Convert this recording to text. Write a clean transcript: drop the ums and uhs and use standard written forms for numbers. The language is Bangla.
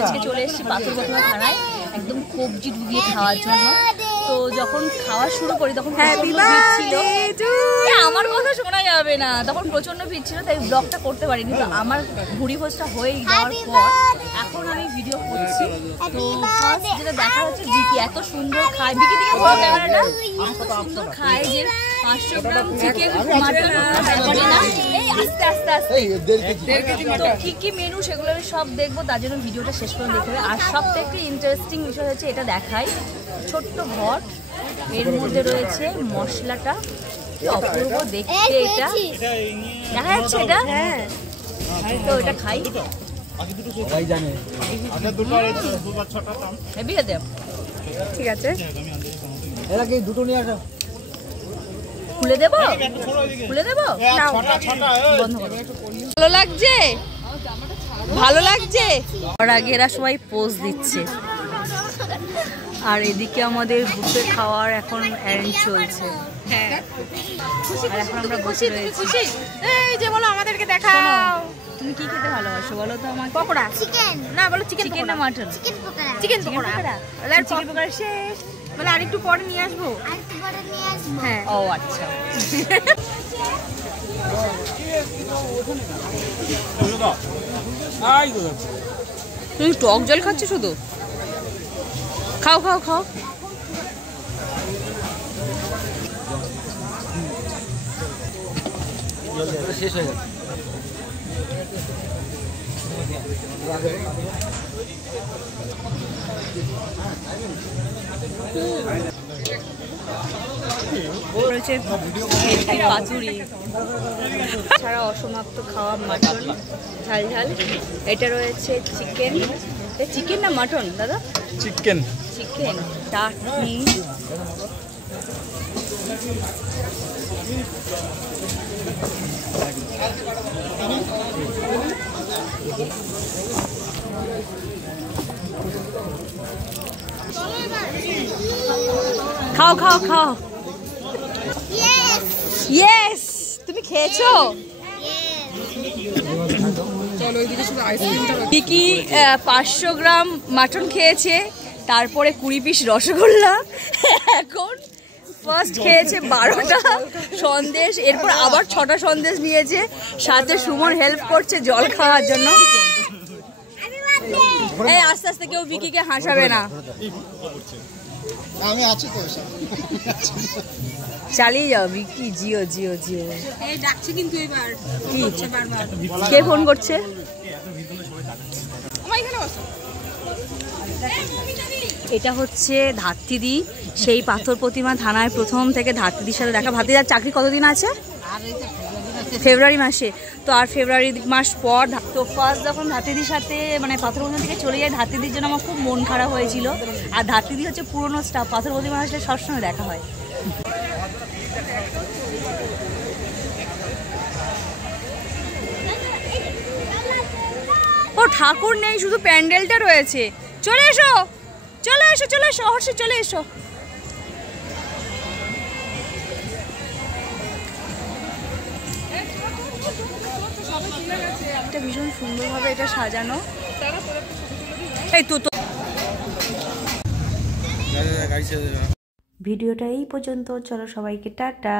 আজকে চলে এসেছি পাথর প্রতিমা থানায় একদম কবজি ডুবিয়ে খাওয়ার জন্য। তো যখন খাওয়া শুরু করি তখন প্রচন্ড ভিড় ছিল, আমার কথা শোনা যাবে না, তখন প্রচন্ড ভিড় ছিল তাই ব্লগটা করতে পারিনি। তো আমার ভুড়ি ভোজটা হয়ে যাওয়ার পর এখন আমি ভিডিও করছি। তো ফার্স্ট যেটা দেখা হচ্ছে বিকি এত সুন্দর খায়, বিকি দিকে বড় ক্যামেরাটা, এত সুন্দর খায় যে 500 গ্রাম চিকেন মাটন ব্যাপারই না, এই আস্তে আস্তে আস্তে তো কি কি মেনু সেগুলো আমি সব দেখবো, তার জন্য ভিডিওটা শেষ পর্যন্ত দেখতে হবে। আর সবথেকে ইন্টারেস্টিং বিষয় হচ্ছে এটা দেখাই, ছোট্ট ঘট, এর মধ্যে রয়েছে মশলাটা, অপূর্ব দেখতে, এটা দেখা যাচ্ছে এটা, হ্যাঁ তো এটা খাই, ঠিক আছে খুলে দেবো, খুলে দেবো, ভালো লাগছে, ভালো লাগছে। আর আগে এরা সবাই পোজ দিচ্ছে, আর এদিকে আমাদের বুফে খাওয়ার এখন অ্যারেঞ্জ চলছে। হ্যাঁ, আর এখন আমরা বসে রয়েছি। এই যে বলো আমাদেরকে দেখাও, তুমি কি খেতে ভালোবাসো বলো তো আমাকে? পকোড়া, চিকেন না বলো, চিকেন না mutton? Chicken pakora, chicken pakora. Chicken pakora শেষ, মানে আরেকটু পরে নিয়ে আসবো, আরেকটু পরে নিয়ে আসবো। হ্যাঁ, ও আচ্ছা। তুমি টক জল খাচ্ছ শুধু? খাও খাও খাও। শেষ হয়ে গেল। রয়েছে পাতুরি ছাড়া অসমাপ্ত খাওয়া মাটন ঝাল ঝাল, এটা রয়েছে চিকেন, চিকেন না মাটন দাদা? চিকেন, চিকেন, চাটনি, খাও খাও খাও। ইয়েস, তুমি খেয়েছো? বিকি 500 গ্রাম মাটন খেয়েছে, তারপরে 20 পিস রসগোল্লা, এখন ফার্স্ট খেয়েছে 12টা সন্দেশ, এরপর আবার 6টা সন্দেশ নিয়েছে, সাথে সুমন হেল্প করছে জল খাওয়ার জন্য। এই আস্তে আস্তে কেউ বিকিকে হাসাবে না, আমি আছি তো, চালিয়ে যাও বিকি, জিও জিও জিও। এই ডাকছি কিন্তু এবার কি হচ্ছে, বারবার কে ফোন করছে? এটা হচ্ছে ধাত্রীদি, সেই পাথর প্রতিমা থানায় প্রথম থেকে ধাত্রীদির সাথে দেখা। ভাতিজার চাকরি কতদিন আছে? ফেব্রুয়ারি মাসে। তো আর ফেব্রুয়ারি মাস পর তো ফার্স্ট যখন ধাত্রীদির সাথে মানে পাথর প্রতিমা থেকে চলে যায়, ধাত্রীদির জন্য আমার খুব মন খারাপ হয়েছিল। আর ধাত্রীদি হচ্ছে পুরনো স্টাফ, পাথর প্রতিমা আসলে সবসময় দেখা হয়। ও ঠাকুর নেই, শুধু প্যান্ডেলটা রয়েছে। চলে এসো চলে এসো চলে এসো, অবশ্যই চলে এসো। এটা ভীষণ সুন্দরভাবে এটা সাজানো। এই তো ভিডিওটা এই পর্যন্ত, চলো সবাইকে টাটা।